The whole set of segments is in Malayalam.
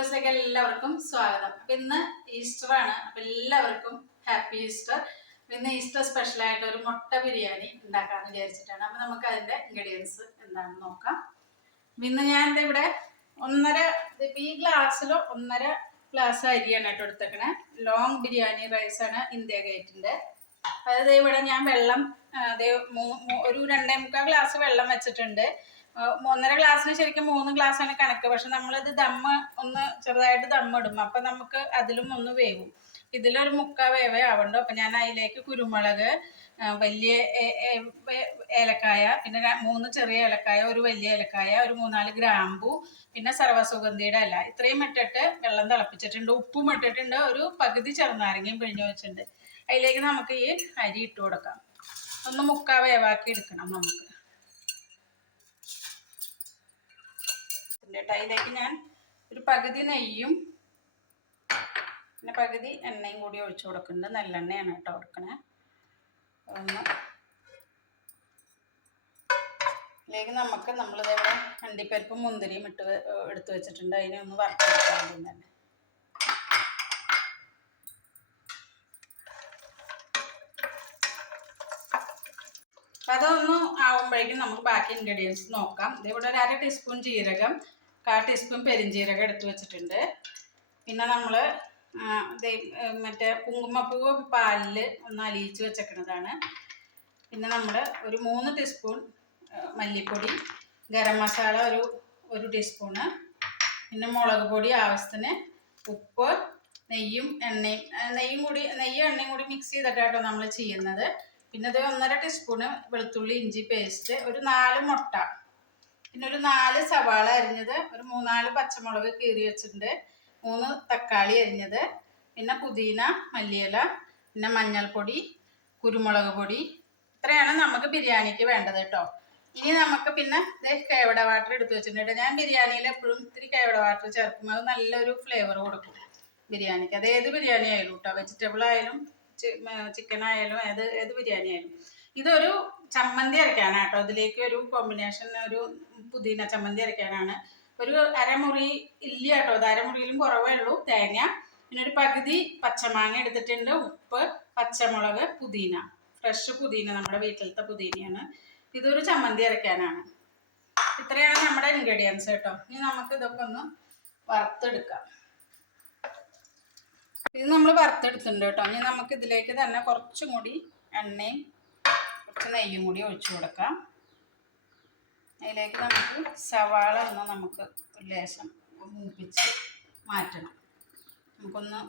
വ്യൂവേഴ്സിലേക്ക് എല്ലാവർക്കും സ്വാഗതം. അപ്പൊ ഇന്ന് ഈസ്റ്റർ ആണ്. അപ്പൊ എല്ലാവർക്കും ഹാപ്പി ഈസ്റ്റർ. ഇന്ന് ഈസ്റ്റർ സ്പെഷ്യലായിട്ട് ഒരു മുട്ട ബിരിയാണി ഉണ്ടാക്കാന്ന് വിചാരിച്ചിട്ടാണ്. അപ്പൊ നമുക്ക് അതിന്റെ ഇൻഗ്രീഡിയൻസ് എന്താണെന്ന് നോക്കാം. ഇന്ന് ഞാൻ ഇവിടെ ഒന്നര ഈ ഗ്ലാസ്സിൽ ഒന്നര ഗ്ലാസ് അരിയാണ് കേട്ടോ എടുത്തേക്കണേ. ലോങ് ബിരിയാണി റൈസ് ആണ് ഇന്ത്യ ഗേറ്റിന്റെ അതായത് ഇവിടെ ഞാൻ വെള്ളം അതേ ഒരു രണ്ടേ മുക്കാൽ ഗ്ലാസ് വെള്ളം വെച്ചിട്ടുണ്ട്. ഒന്നര ഗ്ലാസ്സിന് ശരിക്കും മൂന്ന് ഗ്ലാസ് ആണ് കണക്ക്. പക്ഷെ നമ്മളിത് ദമ്മ ഒന്ന് ചെറുതായിട്ട് ദമ്മിടും അപ്പൊ നമുക്ക് അതിലും ഒന്ന് വേവും. ഇതിലൊരു മുക്കാ വേവേ ആവണ്ടോ. അപ്പൊ ഞാൻ അതിലേക്ക് കുരുമുളക് വലിയ ഏലക്കായ പിന്നെ മൂന്ന് ചെറിയ ഏലക്കായ ഒരു വലിയ ഏലക്കായ ഒരു മൂന്നാൽ ഗ്രാമ്പു പിന്നെ സർവസുഗന്ധിയുടെ ഇല. ഇത്രയും ഇട്ടിട്ട് വെള്ളം തിളപ്പിച്ചിട്ടുണ്ട്. ഉപ്പും ഇട്ടിട്ടുണ്ട്. ഒരു പകുതി ചെറുനാരങ്ങയും പിഴിഞ്ഞു വെച്ചിട്ടുണ്ട്. അതിലേക്ക് നമുക്ക് ഈ അരി ഇട്ട് കൊടുക്കാം. ഒന്ന് മുക്കാ വേവാക്കി എടുക്കണം നമുക്ക്. എന്നിട്ട് അതിലേക്ക് ഞാൻ ഒരു പകുതി നെയ്യും പിന്നെ പകുതി എണ്ണയും കൂടി ഒഴിച്ചു കൊടുക്കുന്നുണ്ട്. നല്ലെണ്ണയാണ് കേട്ടോ കൊടുക്കണേ. ഒന്ന് ഇതിലേക്ക് നമുക്ക് നമ്മളിതേപോലെ അണ്ടിപ്പരിപ്പും മുന്തിരിയും ഇട്ട് എടുത്തു വെച്ചിട്ടുണ്ട്. അതിനെ ഒന്ന് വറുത്തെടുക്കാൻ ആദ്യം തന്നെ. അതൊന്ന് ആവുമ്പോഴേക്കും നമുക്ക് ബാക്കി ഇൻഗ്രീഡിയൻസ് നോക്കാം. ഇതിവിടെ ഒരു അര ടീസ്പൂൺ ജീരകം കാ ടീസ്പൂൺ പെരിഞ്ജീരകം എടുത്തു വെച്ചിട്ടുണ്ട്. പിന്നെ നമ്മൾ മറ്റേ കുങ്കുമപ്പൂവ് പാലിൽ ഒന്ന് അലിയിച്ച് വെച്ചേക്കുന്നതാണ് പിന്നെ നമ്മൾ ഒരു മൂന്ന് ടീസ്പൂൺ മല്ലിപ്പൊടി ഗരം മസാല ഒരു ഒരു ടീസ്പൂണ് പിന്നെ മുളക് പൊടി ആവശ്യത്തിന് ഉപ്പ് നെയ്യും എണ്ണയും നെയ്യും കൂടി നെയ്യും എണ്ണയും കൂടി മിക്സ് ചെയ്തിട്ടാട്ടോ നമ്മൾ ചെയ്യുന്നത്. പിന്നെ ഇത് ഒന്നര ടീസ്പൂണ് വെളുത്തുള്ളി ഇഞ്ചി പേസ്റ്റ് ഒരു നാല് മുട്ട പിന്നെ ഒരു നാല് സവാള അരിഞ്ഞത് ഒരു മൂന്നാൽ പച്ചമുളക് കീറി വെച്ചിട്ടുണ്ട് മൂന്ന് തക്കാളി അരിഞ്ഞത് പിന്നെ പുതിന മല്ലിയില പിന്നെ മഞ്ഞൾപ്പൊടി കുരുമുളക് പൊടി. ഇത്രയാണ് നമുക്ക് ബിരിയാണിക്ക് വേണ്ടത് കേട്ടോ. ഇനി നമുക്ക് പിന്നെ ഇത് കേവട വാട്ടർ എടുത്ത് വെച്ചിട്ടുണ്ട് ഞാൻ ബിരിയാണിയിൽ എപ്പോഴും ഇത്തിരി കേവട വാട്ടർ ചേർക്കും അത് നല്ലൊരു ഫ്ലേവർ കൊടുക്കും ബിരിയാണിക്ക്. അത് ഏത് ബിരിയാണി ആയാലും കേട്ടോ വെജിറ്റബിൾ ആയാലും ചിക്കൻ ആയാലും ഏത് ഏത് ബിരിയാണി ആയാലും ഇതൊരു ചമ്മന്തി അരയ്ക്കാനാണ് കേട്ടോ. അതിലേക്ക് ഒരു കോമ്പിനേഷൻ ഒരു പുതിന ചമ്മന്തി അരയ്ക്കാനാണ് ഒരു അരമുറി ഇല്ല കേട്ടോ. അത് അരമുറിയിലും കുറവേ ഉള്ളൂ. തേങ്ങ പിന്നെ ഒരു പകുതി പച്ചമാങ്ങ എടുത്തിട്ടുണ്ട്. ഉപ്പ് പച്ചമുളക് പുതിന. ഫ്രഷ് പുതിന നമ്മുടെ വീട്ടിലത്തെ പുതിനയാണ്. ഇതൊരു ചമ്മന്തി അരയ്ക്കാനാണ് ഇത്രയാണ് നമ്മുടെ ഇൻഗ്രീഡിയൻസ് കേട്ടോ. ഇനി നമുക്ക് ഇതൊക്കെ ഒന്ന് വറുത്തെടുക്കാം. ഇത് നമ്മൾ വറുത്തെടുത്തിട്ടുണ്ട് കേട്ടോ. ഇനി നമുക്ക് ഇതിലേക്ക് തന്നെ കുറച്ചും കൂടി എണ്ണയും കുറച്ച് നെയ്യും കൂടി ഒഴിച്ചു കൊടുക്കാം. അതിലേക്ക് നമുക്ക് സവാള ഒന്ന് നമുക്ക് ലേശം മൂപ്പിച്ച് മാറ്റണം. നമുക്കൊന്ന്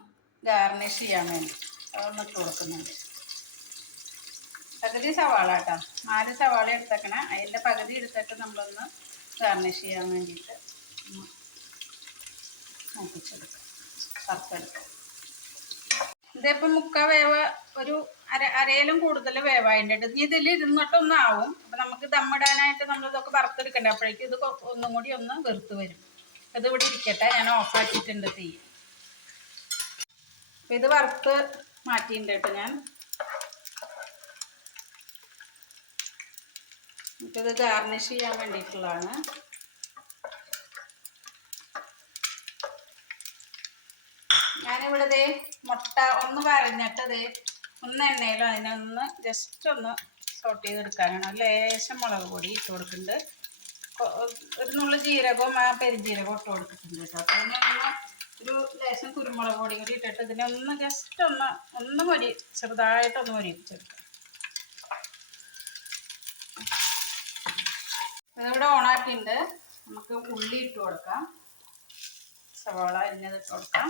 ഗാർണിഷ് ചെയ്യാൻ വേണ്ടി അതൊന്ന് ഇട്ട് കൊടുക്കുന്നുണ്ട്. പകുതി സവാള കേട്ടോ. നാല് സവാള എടുത്തേക്കണ. അതിന്റെ പകുതി എടുത്തിട്ട് നമ്മളൊന്ന് ഗാർണിഷ് ചെയ്യാൻ വേണ്ടിയിട്ട് മൂപ്പിച്ചെടുക്കാം. വറുത്തെടുക്കാം. ഇതിപ്പോൾ മുക്ക വേവ ഒരു അര അരയിലും കൂടുതൽ വേവായിട്ടുണ്ട്. ഇനി ഇതിൽ ഇരുന്നിട്ടൊന്നും ആവും അപ്പം നമുക്ക് ദമ്മിടാനായിട്ട് നമ്മൾ ഇതൊക്കെ വറുത്തെടുക്കണ്ടേ? അപ്പോഴേക്കും ഇത് ഒന്നും കൂടി ഒന്ന് വെറുത്ത് വരും. ഇത് ഇവിടെ ഇരിക്കട്ടെ. ഞാൻ ഓഫാക്കിയിട്ടുണ്ട് തീ. അപ്പം ഇത് വറുത്ത് മാറ്റിയിട്ടുണ്ട് ഞാൻ. നമുക്കിത് ഗാർണിഷ് ചെയ്യാൻ വേണ്ടിയിട്ടുള്ളതാണ്. ഞാനിവിടെ മുട്ട ഒന്ന് വരഞ്ഞിട്ടത് ഒന്ന് എണ്ണയിലും അതിനൊന്ന് ജസ്റ്റ് ഒന്ന് സോട്ട് ചെയ്തെടുക്കാനാണ്. ലേശം മുളക് പൊടി ഇട്ട് കൊടുക്കുന്നുണ്ട്. ഒരു നുള്ളു ജീരകവും ആ പെരുംജീരകവും ഇട്ട് കൊടുത്തിട്ടുണ്ട് കേട്ടോ. അപ്പോൾ അതിനൊന്ന് ഒരു ലേശം കുരുമുളക് പൊടി കൂടി ഇട്ടിട്ട് ഇതിനെ ഒന്ന് ജസ്റ്റ് ഒന്ന് ഒന്ന് മൊരി ചെറുതായിട്ടൊന്ന് മൊരിപ്പിച്ചെടുക്കാം ഇതിവിടെ ഓണാക്കിയിട്ടുണ്ട്. നമുക്ക് ഉള്ളി ഇട്ട് കൊടുക്കാം. സവാള അരിഞ്ഞത് ഇട്ട് കൊടുക്കാം.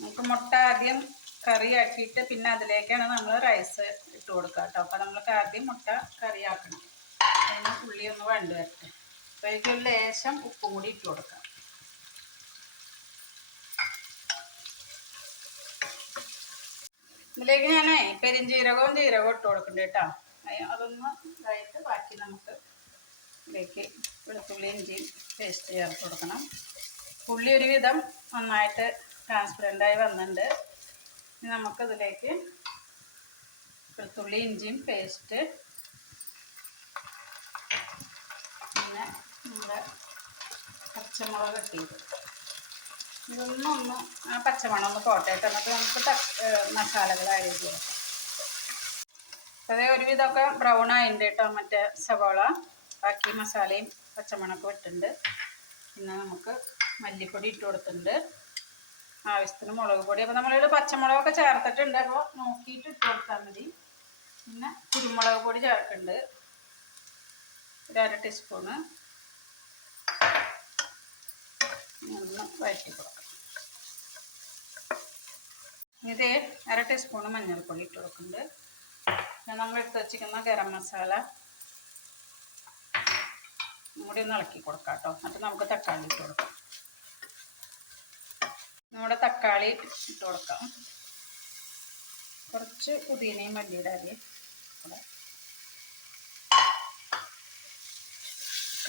നമുക്ക് മുട്ട ആദ്യം കറി ആക്കിയിട്ട് പിന്നെ അതിലേക്കാണ് നമ്മൾ റൈസ് ഇട്ട് കൊടുക്കുക കേട്ടോ. അപ്പം നമ്മൾക്ക് ആദ്യം മുട്ട കറി ആക്കണം അതിന് ഉള്ളി ഒന്ന് വണ്ട് വരട്ടെ. അപ്പോഴേക്കും ലേശം ഉപ്പും കൂടി ഇട്ട് കൊടുക്കാം. ഇതിലേക്ക് ഞാൻ പെരിഞ്ജീരകവും ജീരകവും ഇട്ട് കൊടുക്കുന്നുണ്ട് കേട്ടോ. അതൊന്ന് ഇതായിട്ട് ബാക്കി നമുക്ക് ഇതിലേക്ക് വെളുത്തുള്ളി ഇഞ്ചി പേസ്റ്റ് ചേർത്ത് കൊടുക്കണം. ഉള്ളി ഒരുവിധം നന്നായിട്ട് ട്രാൻസ്പെറന്റായി വന്നിട്ടുണ്ട്. ഇനി നമുക്കിതിലേക്ക് വെളുത്തുള്ളി ഇഞ്ചിയും പേസ്റ്റ് പിന്നെ നമ്മുടെ പച്ചമുളക് ഇട്ടിയത് ഇതൊന്നും ഒന്ന് ആ പച്ചമണം ഒന്ന് കോട്ടയത്ത് എന്നിട്ട് നമുക്ക് മസാലകൾ ആഡ് ചെയ്ത് ഒരുവിധമൊക്കെ ബ്രൗൺ ആയിട്ടുണ്ട് കേട്ടോ മറ്റേ സവോള. ബാക്കി മസാലയും പച്ചമണമൊക്കെ ഇട്ടിട്ടുണ്ട്. പിന്നെ നമുക്ക് മല്ലിപ്പൊടി ഇട്ട് കൊടുത്തിട്ടുണ്ട്. ആവശ്യത്തിന് മുളക് പൊടി. അപ്പോൾ നമ്മളിവിടെ പച്ചമുളകൊക്കെ ചേർത്തിട്ടുണ്ട്. അപ്പോൾ നോക്കിയിട്ട് ഇട്ട് കൊടുത്താൽ മതി. പിന്നെ കുരുമുളക് പൊടി ചേർക്കുന്നുണ്ട്. ഒരു അര ടീസ്പൂണ്. ഒന്ന് വഴറ്റി കൊടുക്കാം. ഇത് അര ടീസ്പൂണ് മഞ്ഞൾപ്പൊടി ഇട്ട് കൊടുക്കുന്നുണ്ട്. പിന്നെ നമ്മൾ എടുത്ത് വെച്ചിരിക്കുന്ന ഗരം മസാല കൂടി ഒന്ന് ഇളക്കി കൊടുക്കാം കേട്ടോ. എന്നിട്ട് നമുക്ക് തക്കാളി ഇട്ട് കൊടുക്കാം. നമ്മുടെ തക്കാളി ഇട്ട് കൊടുക്കാം. കുറച്ച് പുതിനയും മല്ലിയുടെ അരി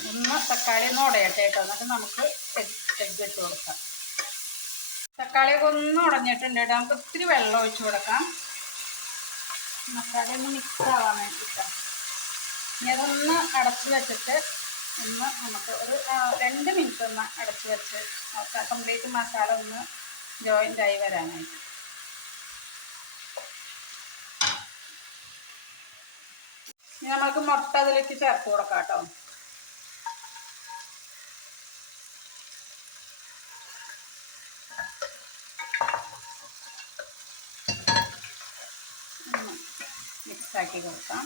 ഒന്ന് തക്കാളി ഒന്ന് ഉടയട്ടെ കേട്ടോ. എന്നിട്ട് നമുക്ക് എഗ്ഗ് ഇട്ട് കൊടുക്കാം. തക്കാളിയൊക്കെ ഒന്ന് ഉടഞ്ഞിട്ടുണ്ട് കേട്ടോ. നമുക്ക് ഇത്തിരി വെള്ളം ഒഴിച്ചു കൊടുക്കാം. മസാല ഒന്ന് മിക്സ് ആവാൻ വേണ്ടിയിട്ടാണ് ഇനി അതൊന്ന് അടച്ചു വെച്ചിട്ട് ഒന്ന് നമുക്ക് ഒരു രണ്ട് മിനിറ്റ് ഒന്ന് അടച്ച് വെച്ച് കംപ്ലീറ്റ് മസാല ഒന്ന് ജോയിന്റ് ആയി വരാനായിട്ട്. ഇനി നമുക്ക് മുട്ട അതിലേക്ക് ചേർത്ത് കൊടുക്കാം കേട്ടോ. മിക്സ് ആക്കി കൊടുക്കാം.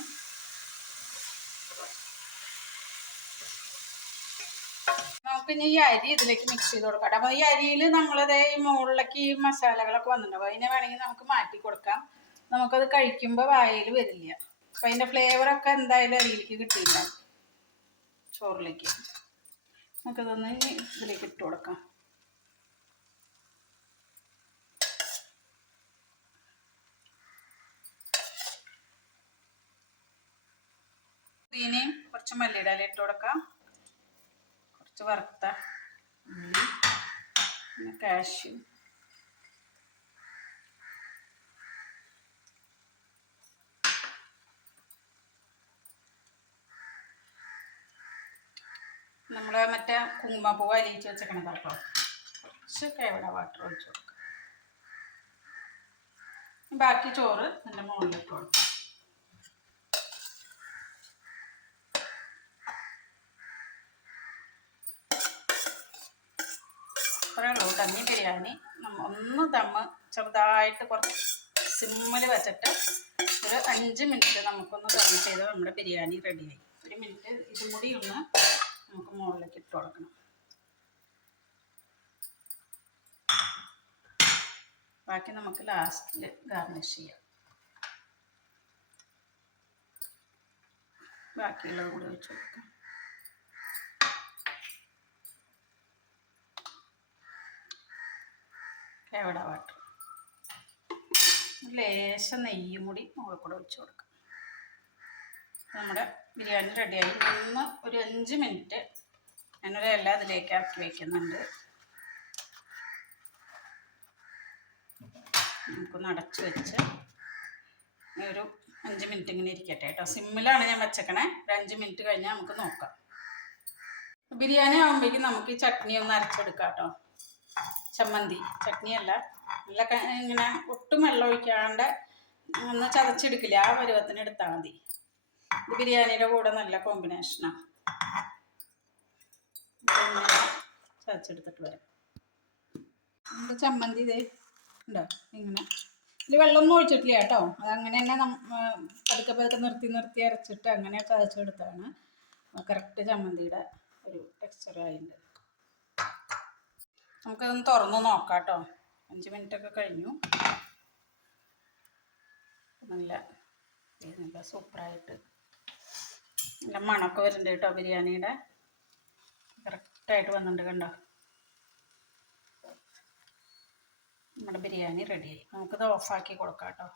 നമുക്കിനി ഈ അരി ഇതിലേക്ക് മിക്സ് ചെയ്ത് കൊടുക്കാം. അപ്പോൾ ഈ അരിയിൽ നമ്മളത് ഈ മുകളിലേക്ക് ഈ മസാലകളൊക്കെ വന്നിട്ടുണ്ടാവും അതിനെ വേണമെങ്കിൽ നമുക്ക് മാറ്റി കൊടുക്കാം. നമുക്കത് കഴിക്കുമ്പോൾ വായിൽ വരില്ല. അപ്പം അതിന്റെ ഫ്ലേവറൊക്കെ എന്തായാലും അരിയിലേക്ക് കിട്ടിയില്ല. ചോറിലേക്ക്. നമുക്കതൊന്ന് ഇതിലേക്ക് ഇട്ട് കൊടുക്കാം. പുതിനയും കുറച്ച് മല്ലിയുടെ ഇല ഇട്ട് കൊടുക്കാം. കുറച്ച് വറുത്ത ഉള്ളി പിന്നെ കാഷ്യൂ നമ്മൾ മറ്റേ കുങ്കുമപ്പൂവ് അലിയിച്ച് വെച്ചേക്കണത് കേട്ടോ. കുറച്ച് കേവട വാട്ടർ ഒഴിച്ചു കൊടുക്കാം. ബാക്കി ചോറ് എന്റെ മുകളിലേക്ക് കൊടുക്കാം. ഇത്രയേ ഉള്ളൂ. കഞ്ഞി ബിരിയാണി ഒന്ന് ദമ്മ് ചെറുതായിട്ട് കുറച്ച് സിമ്മിൽ വെച്ചിട്ട് ഒരു അഞ്ച് മിനിറ്റ് നമുക്കൊന്ന് ദം ചെയ്ത് നമ്മുടെ ബിരിയാണി റെഡിയായി. ഒരു മിനിറ്റ് ഇതും കൂടി ഒന്ന് നമുക്ക് മുകളിലേക്ക് ഇട്ട് കൊടുക്കണം. ബാക്കി നമുക്ക് ലാസ്റ്റിൽ ഗാർണിഷ് ചെയ്യാം. ബാക്കിയുള്ളത് കൂടി വെച്ച് കൊടുക്കാം. കേവട വാട്ടർ ലേശം നെയ്യും കൂടി മുകളിൽ കൂടെ ഒഴിച്ചു കൊടുക്കാം. നമ്മുടെ ബിരിയാണി റെഡിയായി നിന്ന് ഒരു അഞ്ച് മിനിറ്റ് ഞാനൊരു എല്ലാം അതിലേക്ക് ഇറക്കി വയ്ക്കുന്നുണ്ട് നമുക്കൊന്ന് അടച്ച് വെച്ച് ഒരു അഞ്ച് മിനിറ്റ് ഇങ്ങനെ ഇരിക്കട്ടെ കേട്ടോ. സിമ്മിലാണ് ഞാൻ വെച്ചേക്കണേ. ഒരു അഞ്ച് മിനിറ്റ് കഴിഞ്ഞാൽ നമുക്ക് നോക്കാം. ബിരിയാണി ആകുമ്പോഴേക്കും നമുക്ക് ഈ ചട്നി ഒന്ന് അരച്ചെടുക്കാം കേട്ടോ. ചമ്മന്തി ചട്നിയല്ല. നല്ല ഇങ്ങനെ ഒട്ടും വെള്ളം ഒഴിക്കാണ്ട് ഒന്ന് ചതച്ചെടുക്കില്ല ആ പരുവത്തിന് എടുത്താൽ മതി. ഇത് ബിരിയാണിയുടെ കൂടെ നല്ല കോമ്പിനേഷനാണ് ചതച്ചെടുത്തിട്ട് വരാം. നമ്മുടെ ചമ്മന്തി ഇതേ ഉണ്ടോ? ഇങ്ങനെ. ഇതിൽ വെള്ളമൊന്നും ഒഴിച്ചിട്ടില്ല കേട്ടോ. അതങ്ങനെ തന്നെ പതുക്കെ പതുക്കെ നിർത്തി നിർത്തി അരച്ചിട്ട് അങ്ങനെ ചതച്ചെടുത്താണ് കറക്റ്റ് ചമ്മന്തിയുടെ ഒരു ടെക്സ്ചർ ആയിട്ടുണ്ട്. നമുക്കതൊന്ന് തുറന്ന് നോക്കാം കേട്ടോ അഞ്ച് മിനിറ്റ് ഒക്കെ കഴിഞ്ഞു. നല്ല നല്ല സൂപ്പറായിട്ട്. നല്ല മണമൊക്കെ വരുന്നുണ്ട് കേട്ടോ ബിരിയാണിയുടെ. കറക്റ്റായിട്ട് വന്നിട്ടുണ്ട് കണ്ടോ? നമ്മുടെ ബിരിയാണി റെഡിയായി നമുക്കിത് ഓഫാക്കി കൊടുക്കാം കേട്ടോ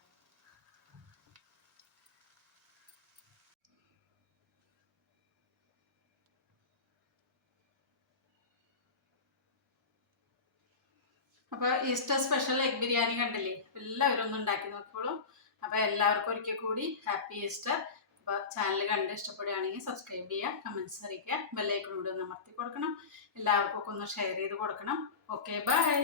അപ്പോൾ ഈസ്റ്റർ സ്പെഷ്യൽ എഗ് ബിരിയാണി കണ്ടില്ലേ? എല്ലാവരും ഒന്ന് ഉണ്ടാക്കി നോക്കോളൂ അപ്പോൾ എല്ലാവർക്കും ഒരിക്കൽ കൂടി ഹാപ്പി ഈസ്റ്റർ. അപ്പോൾ ചാനൽ കണ്ട് ഇഷ്ടപ്പെടുകയാണെങ്കിൽ സബ്സ്ക്രൈബ് ചെയ്യുക കമന്റ്സ് അറിയിക്കുക ബെല്ലൈക്കൺ കൂടെ ഒന്ന് അമർത്തി കൊടുക്കണം. എല്ലാവർക്കും ഒക്കെ ഒന്ന് ഷെയർ ചെയ്ത് കൊടുക്കണം. Okay bye